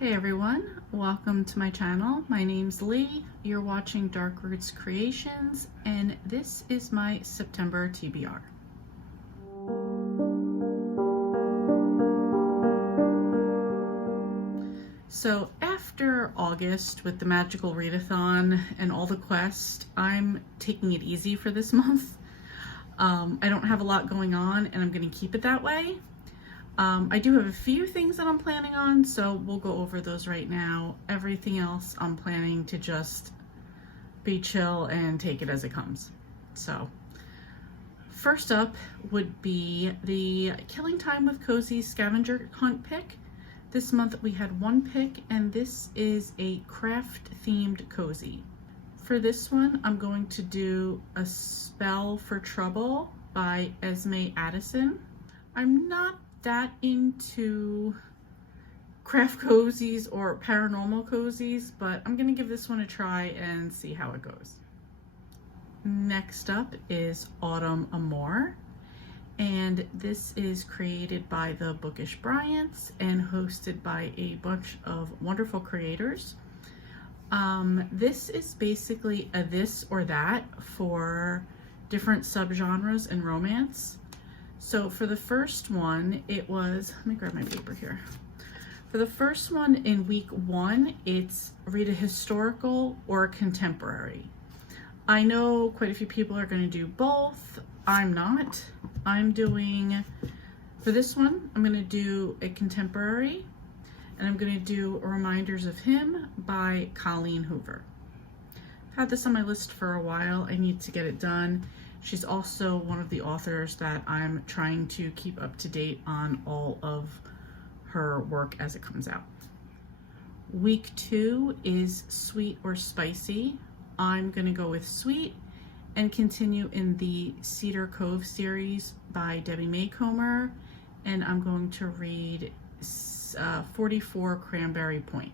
Hey everyone, welcome to my channel. My name's Lee. You're watching Dark Roots Creations, and this is my September TBR. So after August with the Magical Readathon and all the quests, I'm taking it easy for this month. I don't have a lot going on and I'm going to keep it that way. I do have a few things that I'm planning on, so we'll go over those right now. Everything else I'm planning to just be chill and take it as it comes. So first up would be the Killing Time with Cozy scavenger hunt pick. This month we had one pick, and this is a craft themed cozy. For this one, I'm going to do A Spell for Trouble by Esme Addison. I'm not that into craft cozies or paranormal cozies, but I'm gonna give this one a try and see how it goes. Next up is Autumn Amour, and this is created by the Bookish Bryants and hosted by a bunch of wonderful creators. This is basically a this or that for different subgenres in romance. So for the first one, it was, let me grab my paper here. For the first one in week 1, it's read a historical or contemporary. I know quite a few people are going to do both. I'm not. I'm doing, for this one, I'm going to do a contemporary, and I'm going to do Reminders of Him by Colleen Hoover. I've had this on my list for a while. I need to get it done. She's also one of the authors that I'm trying to keep up to date on all of her work as it comes out. Week 2 is Sweet or Spicy. I'm going to go with Sweet and continue in the Cedar Cove series by Debbie Maycomer, and I'm going to read 44 Cranberry Point.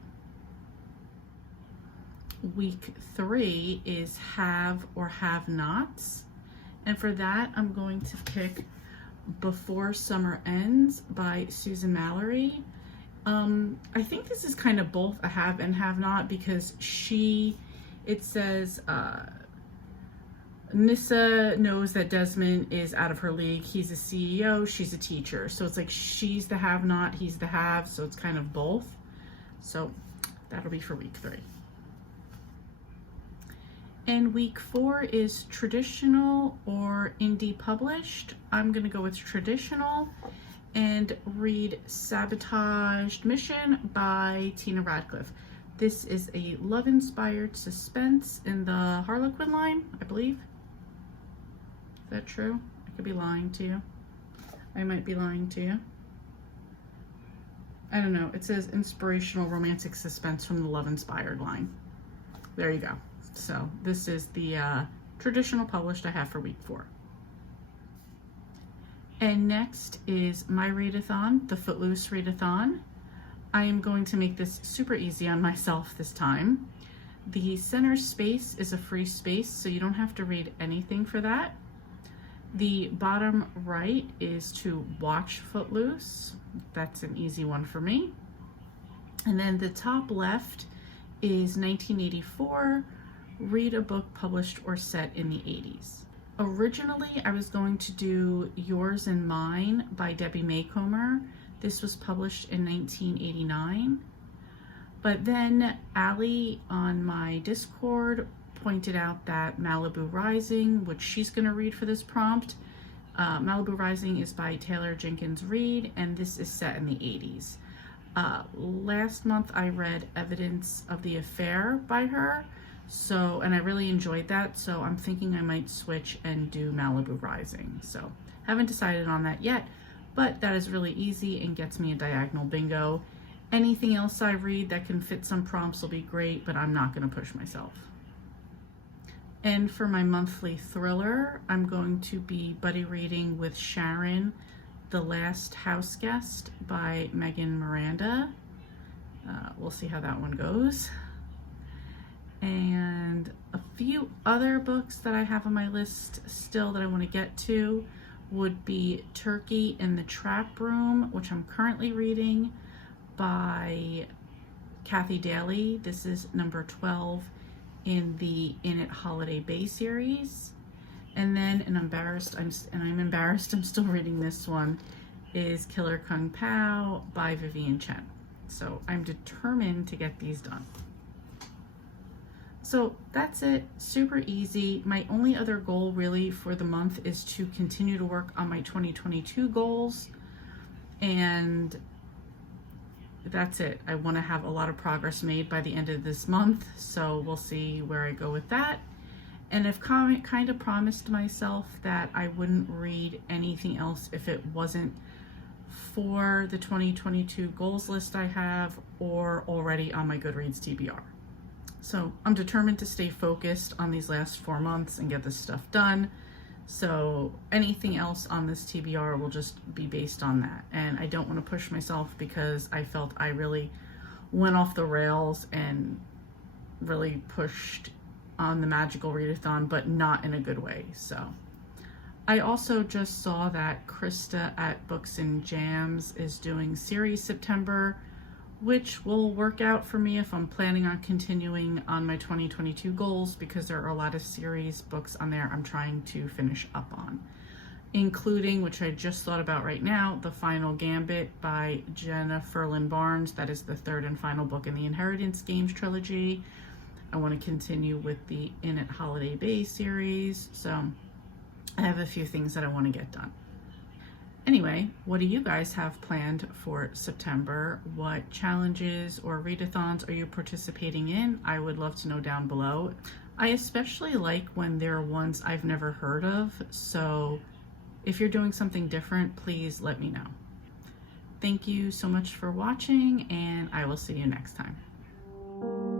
Week 3 is Have or Have Nots. And for that, I'm going to pick Before Summer Ends by Susan Mallory. I think this is kind of both a have and have not, because it says, Nyssa knows that Desmond is out of her league. He's a CEO, she's a teacher. So it's like she's the have not, he's the have, so it's kind of both. So that'll be for week 3. And week 4 is traditional or indie published. I'm gonna go with traditional and read Sabotaged Mission by Tina Radcliffe. This is a love-inspired suspense in the Harlequin line, I believe. Is that true? I could be lying to you. I might be lying to you. I don't know. It says inspirational romantic suspense from the love-inspired line. There you go. So this is the traditional published I have for week 4. And next is my readathon, the Footloose Readathon. I am going to make this super easy on myself this time. The center space is a free space, so you don't have to read anything for that. The bottom right is to watch Footloose. That's an easy one for me. And then the top left is 1984. Read a book published or set in the 80s. Originally, I was going to do Yours and Mine by Debbie Maycomer. This was published in 1989. But then Allie on my Discord pointed out that Malibu Rising, which she's going to read for this prompt, Malibu Rising is by Taylor Jenkins Reid, and this is set in the 80s. Last month I read Evidence of the Affair by her. So, and I really enjoyed that, so I'm thinking I might switch and do Malibu Rising. So, haven't decided on that yet, but that is really easy and gets me a diagonal bingo. Anything else I read that can fit some prompts will be great, but I'm not going to push myself. And for my monthly thriller, I'm going to be buddy reading with Sharon, The Last House Guest by Megan Miranda. We'll see how that one goes. And a few other books that I have on my list still that I want to get to would be Turkey in the Trap Room, which I'm currently reading, by Kathy Daly. This is number 12 in the In It Holiday Bay series. And then, I'm embarrassed I'm still reading this one, is Killer Kung Pao by Vivian Chen. So I'm determined to get these done. So that's it, super easy. My only other goal really for the month is to continue to work on my 2022 goals, and that's it. I want to have a lot of progress made by the end of this month, so we'll see where I go with that. And I've kind of promised myself that I wouldn't read anything else if it wasn't for the 2022 goals list I have or already on my Goodreads TBR. So I'm determined to stay focused on these last 4 months and get this stuff done. So anything else on this TBR will just be based on that. And I don't want to push myself because I felt I really went off the rails and really pushed on the magical readathon, but not in a good way. So I also just saw that Krista at Books and Jams is doing series September, which will work out for me if I'm planning on continuing on my 2022 goals, because there are a lot of series books on there I'm trying to finish up on, including, which I just thought about right now, The Final Gambit by Jennifer Lynn Barnes. That is the third and final book in the Inheritance Games trilogy. I want to continue with the In It Holiday Bay series, so I have a few things that I want to get done. Anyway, what do you guys have planned for September? What challenges or readathons are you participating in? I would love to know down below. I especially like when there are ones I've never heard of, so if you're doing something different, please let me know. Thank you so much for watching, and I will see you next time.